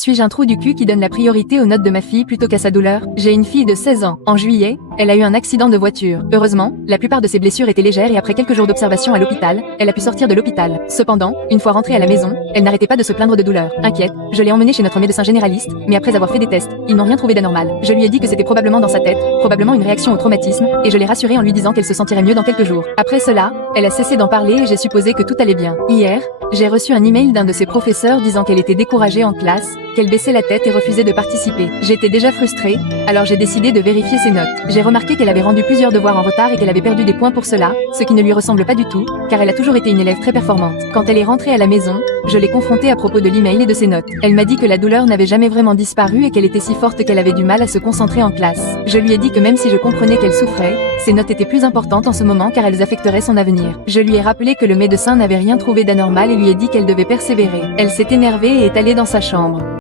Suis-je un trou du cul qui donne la priorité aux notes de ma fille plutôt qu'à sa douleur? J'ai une fille de 16 ans. En juillet, elle a eu un accident de voiture. Heureusement, la plupart de ses blessures étaient légères et après quelques jours d'observation à l'hôpital, elle a pu sortir de l'hôpital. Cependant, une fois rentrée à la maison, elle n'arrêtait pas de se plaindre de douleur. Inquiète, je l'ai emmenée chez notre médecin généraliste, mais après avoir fait des tests, ils n'ont rien trouvé d'anormal. Je lui ai dit que c'était probablement dans sa tête, probablement une réaction au traumatisme, et je l'ai rassurée en lui disant qu'elle se sentirait mieux dans quelques jours. Après cela, elle a cessé d'en parler et j'ai supposé que tout allait bien. Hier, j'ai reçu un email d'un de ses professeurs disant qu'elle était découragée en classe, qu'elle baissait la tête et refusait de participer. J'étais déjà frustrée, alors j'ai décidé de vérifier ses notes. J'ai remarqué qu'elle avait rendu plusieurs devoirs en retard et qu'elle avait perdu des points pour cela, ce qui ne lui ressemble pas du tout, car elle a toujours été une élève très performante. Quand elle est rentrée à la maison, je l'ai confrontée à propos de l'email et de ses notes. Elle m'a dit que la douleur n'avait jamais vraiment disparu et qu'elle était si forte qu'elle avait du mal à se concentrer en classe. Je lui ai dit que même si je comprenais qu'elle souffrait, ses notes étaient plus importantes en ce moment car elles affecteraient son avenir. Je lui ai rappelé que le médecin n'avait rien trouvé d'anormal et lui ai dit qu'elle devait persévérer. Elle s'est énervée et est allée dans sa chambre.